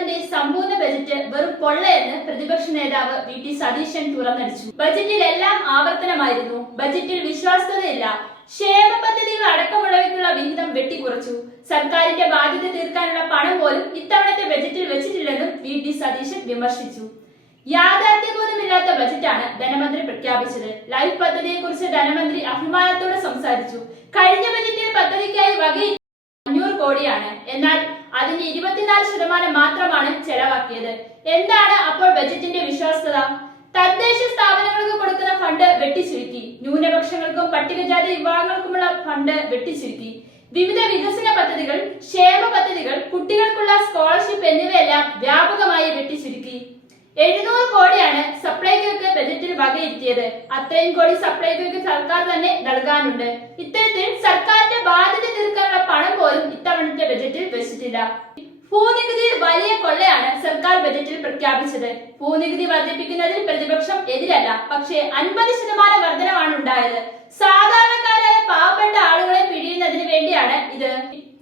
സർക്കാരിന്റെ സമ്പൂർണ ബജറ്റ് വെറും പൊള്ളയെന്ന് പ്രതിപക്ഷ നേതാവ് വി ടി സതീശൻ തുറന്നടിച്ചു. ബജറ്റിൽ എല്ലാം ആവർത്തനമായിരുന്നു. ബജറ്റിൽ വിശ്വാസ്യതയില്ല. ക്ഷേമ പദ്ധതികൾ അടക്കമുള്ളവയ്ക്കുള്ള വിഹിതം വെട്ടിക്കുറച്ചു. സർക്കാരിന്റെ ബാധ്യത തീർക്കാനുള്ള പണം പോലും ഇത്തവണത്തെ ബജറ്റിൽ വെച്ചിട്ടില്ലെന്നും വി ടി സതീശൻ വിമർശിച്ചു. യാഥാർത്ഥ്യബോധമില്ലാത്ത ബജറ്റാണ് ധനമന്ത്രി പ്രഖ്യാപിച്ചത്. ലൈഫ് പദ്ധതിയെ കുറിച്ച് ധനമന്ത്രി അഭിമാനത്തോടെ സംസാരിച്ചു. കഴിഞ്ഞ ബജറ്റിൽ പദ്ധതിക്കായി വകയിൽ അഞ്ഞൂറ് കോടിയാണ്. എന്നാൽ അതിന്റെ ഇരുപത്തിനാല് ശതമാനം മാത്രമാണ് ചെലവാക്കിയത്. എന്താണ് അപ്പോൾ ബജറ്റിന്റെ വിശ്വാസ്യത? തദ്ദേശ സ്ഥാപനങ്ങൾക്ക് കൊടുക്കുന്ന ഫണ്ട് വെട്ടിച്ചുരുക്കി. ന്യൂനപക്ഷങ്ങൾക്കും പട്ടികജാതി വിഭാഗങ്ങൾക്കുമുള്ള ഫണ്ട് വെട്ടിച്ചുരുക്കി. വിവിധ വികസന പദ്ധതികൾ ക്ഷേമ പദ്ധതികൾ കുട്ടികൾക്കുള്ള സ്കോളർഷിപ്പ് എന്നിവയെല്ലാം വ്യാപകമായി വെട്ടിച്ചുരുക്കി. എഴുന്നൂറ് കോടിയാണ് സപ്ലൈകോയ്ക്ക് ബജറ്റിൽ വകയിരുത്തിയത്. അത്രയും കോടി സപ്ലൈകോയ്ക്ക് സർക്കാർ തന്നെ നൽകാനുണ്ട്. ഇത്തരത്തിൽ സർക്കാരിന്റെ ബാധ്യത ഇത്തവണത്തെ വെച്ചിട്ടില്ല. ഭൂനികുതിയിൽ വലിയ കൊള്ളയാണ് സർക്കാർ ബജറ്റിൽ പ്രഖ്യാപിച്ചത്. ഭൂനികുതി വർദ്ധിപ്പിക്കുന്നതിൽ പ്രതിപക്ഷം എതിരല്ല പക്ഷേ അൻപത് ശതമാനം വർധനമാണ് ഉണ്ടായത്. സാധാരണക്കാരായ പാവപ്പെട്ട ആളുകളെ പിഴിയുന്നതിന് വേണ്ടിയാണ് ഇത്.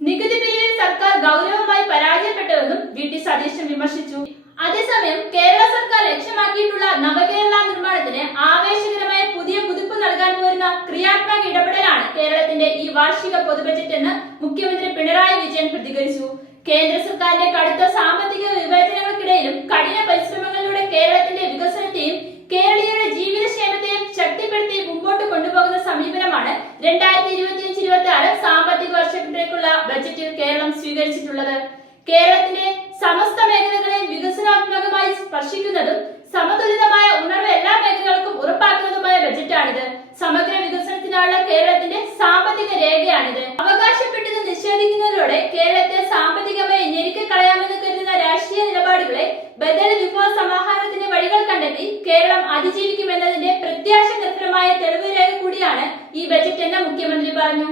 നികുതി പിരിവിൽ സർക്കാർ ഗൗരവമായി പരാജയപ്പെട്ടുവെന്നും വി. ടി. സതീശൻ വിമർശിച്ചു. അതേസമയം കേരള സർക്കാർ ലക്ഷ്യമാക്കിയിട്ടുള്ള നവകേരള നിർമ്മാണത്തിന് ആവേശകരമായ പുതിയ കുതിപ്പ് നൽകാൻ പോരുന്ന ക്രിയാത്മക ഇടപെടലാണ് കേരളത്തിന്റെ ഈ വാർഷിക പൊതുബജറ്റ് എന്ന് മുഖ്യമന്ത്രി പിണറായി വിജയൻ പ്രതികരിച്ചു. കേന്ദ്ര സർക്കാരിന്റെ കടുത്ത സാമ്പത്തിക വിവേചനങ്ങൾക്കിടയിലും കഠിന പരിശ്രമങ്ങളിലൂടെ കേരളത്തിന്റെ വികസനത്തെയും കേരളീയരുടെ ജീവിതക്ഷേമത്തെയും ശക്തിപ്പെടുത്തി മുമ്പോട്ട് കൊണ്ടുപോകുന്ന സമീപനമാണ് രണ്ടായിരത്തി ഇരുപത്തിയഞ്ച് ഇരുപത്തി ആറ് സാമ്പത്തിക വർഷത്തേക്കുള്ള ബജറ്റിൽ കേരളം സ്വീകരിച്ചിട്ടുള്ളത്. കേരളത്തിന്റെ സമസ്ത മേഖലകളെ വികസനാത്മകമായി സ്പർശിക്കുന്നതും സമതുലിതമായ ഉണർവ് എല്ലാ മേഖലകൾക്കും ഉറപ്പാക്കുന്നതുമായ ബജറ്റാണിത്. സമഗ്ര വികസനത്തിനായുള്ള കേരളത്തിന്റെ സാമ്പത്തിക രേഖയാണിത്. അവകാശപ്പെട്ടത് നിഷേധിക്കുന്നതിലൂടെ കേരളത്തെ സാമ്പത്തികമായി കണ്ടെത്തി കേരളം അതിജീവിക്കുമെന്നതിന്റെ പ്രത്യാശ തെളിവ് രേഖ കൂടിയാണ് ഈ ബജറ്റ് എന്ന് മുഖ്യമന്ത്രി പറഞ്ഞു.